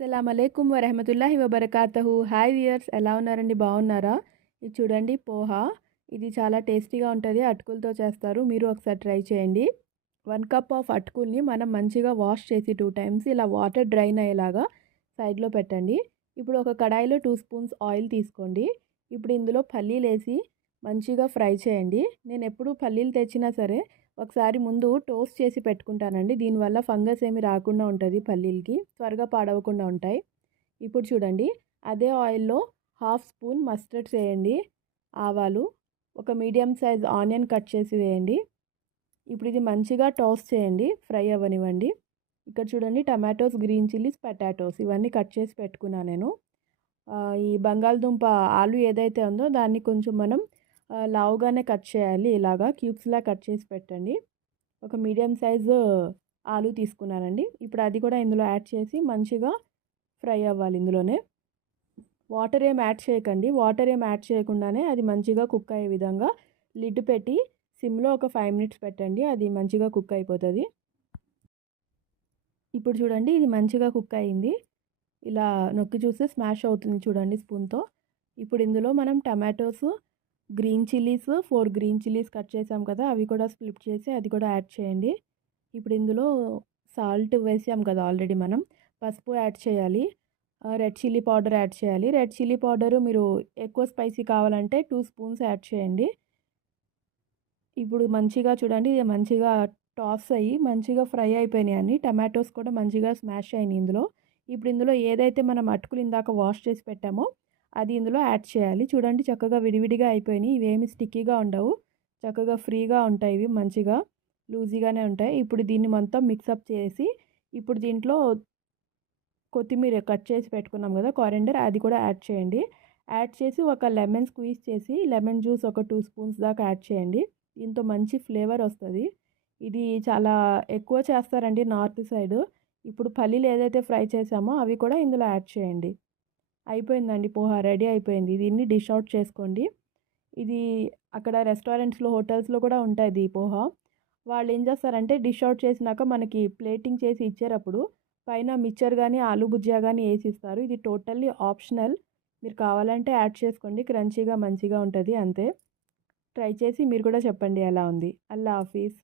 అస్సలామలైకుం వరహమతుల్లాహి వబరకాతహు. Hi viewers, ఎలా ఉన్నారండి? బాగున్నారా? ఇది చూడండి పోహా. ఇది చాలా టేస్టీగా ఉంటుంది. అటుకులతో చేస్తారు. మీరు ఒకసారి ట్రై చేయండి. 1 కప్ ఆఫ్ అటుకుల్ని మనం మంచిగా వాష్ చేసి 2 టైమ్స్ ఇలా వాటర్ డ్రైన్ అయ్యేలాగా సైడ్లో పెట్టండి. ఇప్పుడు ఒక కడాయిలో 2 స్పూన్స్ ఆయిల్ తీసుకోండి. ఇప్పుడు ఇందులో పల్లీలు వేసి మంచిగా ఫ్రై చేయండి. నేను ఎప్పుడు పల్లీలు తెచ్చినా సరే ఒకసారి ముందు టోస్ట్ చేసి పెట్టుకుంటానండి. దీనివల్ల ఫంగస్ ఏమి రాకుండా ఉంటుంది, పల్లీలకి త్వరగా పాడవకుండా ఉంటాయి. ఇప్పుడు చూడండి, అదే ఆయిల్లో 1/2 స్పూన్ మస్టర్డ్ వేయండి. ఆవాలు, ఒక మీడియం సైజ్ ఆనియన్ కట్ చేసి వేయండి. ఇప్పుడు ఇది మంచిగా టోస్ట్ చేయండి, ఫ్రై అవ్వనివ్వండి. ఇక్కడ చూడండి, టమాటోస్, గ్రీన్ చిల్లీస్, పొటాటోస్ ఇవన్నీ కట్ చేసి పెట్టుకున్నాను నేను. ఈ బంగాళదుంప ఆలు ఏదైతే ఉందో దాన్ని కొంచెం మనం లావుగానే కట్ చేయాలి. ఇలాగా క్యూబ్స్లా కట్ చేసి పెట్టండి. ఒక మీడియం సైజు ఆలు తీసుకున్నానండి. ఇప్పుడు అది కూడా ఇందులో యాడ్ చేసి మంచిగా ఫ్రై అవ్వాలి. ఇందులోనే వాటర్ ఏం యాడ్ చేయకండి. వాటర్ ఏం యాడ్ చేయకుండానే అది మంచిగా కుక్ అయ్యే విధంగా లిడ్ పెట్టి సిమ్లో ఒక 5 మినిట్స్ పెట్టండి. అది మంచిగా కుక్ అయిపోతుంది. ఇప్పుడు చూడండి, ఇది మంచిగా కుక్ అయింది. ఇలా నొక్కి చూస్తే స్మాష్ అవుతుంది చూడండి స్పూన్తో. ఇప్పుడు ఇందులో మనం tomatoes, green chillies 4 green chillies cut చేసాం కదా, అవి కూడా స్ప్లిట్ చేసి అది కూడా యాడ్ చేయండి. ఇప్పుడు ఇందులో సాల్ట్ వేసాం కదా ఆల్రెడీ మనం, పసుపు యాడ్ చేయాలి. రెడ్ చిల్లీ పౌడర్ యాడ్ చేయాలి. రెడ్ చిల్లీ పౌడరు మీరు ఎక్కువ స్పైసీ కావాలంటే 2 స్పూన్స్ యాడ్ చేయండి. ఇప్పుడు మంచిగా చూడండి, ఇది మంచిగా టాస్ అయ్యి మంచిగా ఫ్రై అయిపోయినాయి అన్ని. టమాటోస్ కూడా మంచిగా స్మాష్ అయినాయి ఇందులో. ఇప్పుడు ఇందులో ఏదైతే మనం అటుకులు ఇందాక వాష్ చేసి పెట్టామో అది ఇందులో యాడ్ చేయాలి. చూడండి, చక్కగా విడివిడిగా అయిపోయినాయి. ఇవేమి స్టిక్కీగా ఉండవు, చక్కగా ఫ్రీగా ఉంటాయి. ఇవి మంచిగా లూజీగానే ఉంటాయి. ఇప్పుడు దీన్ని మొత్తం మిక్సప్ చేసి ఇప్పుడు దీంట్లో కొత్తిమీర కట్ చేసి పెట్టుకున్నాం కదా, కొరియాండర్, అది కూడా యాడ్ చేయండి. యాడ్ చేసి ఒక లెమన్ స్క్వీజ్ చేసి లెమన్ జ్యూస్ ఒక 2 స్పూన్స్ దాకా యాడ్ చేయండి. దీంతో మంచి ఫ్లేవర్ వస్తుంది. ఇది చాలా ఎక్కువ చేస్తారండి నార్త్ సైడ్. ఇప్పుడు పల్లీలు ఏదైతే ఫ్రై చేసామో అవి కూడా ఇందులో యాడ్ చేయండి. అయిపోయిందండి, పోహా రెడీ అయిపోయింది. దీన్ని డిష్ అవుట్ చేసుకోండి. ఇది అక్కడ రెస్టారెంట్స్లో, హోటల్స్లో కూడా ఉంటుంది ఈ పోహా. వాళ్ళు ఏం చేస్తారంటే డిష్ అవుట్ చేసినాక మనకి ప్లేటింగ్ చేసి ఇచ్చేటప్పుడు పైన మిక్చర్ కానీ ఆలు భుజియా కానీ వేసి ఇస్తారు. ఇది టోటల్లీ ఆప్షనల్. మీరు కావాలంటే యాడ్ చేసుకోండి. క్రంచీగా మంచిగా ఉంటుంది అంతే. ట్రై చేసి మీరు కూడా చెప్పండి ఎలా ఉంది. అల్లా హాఫీజ్.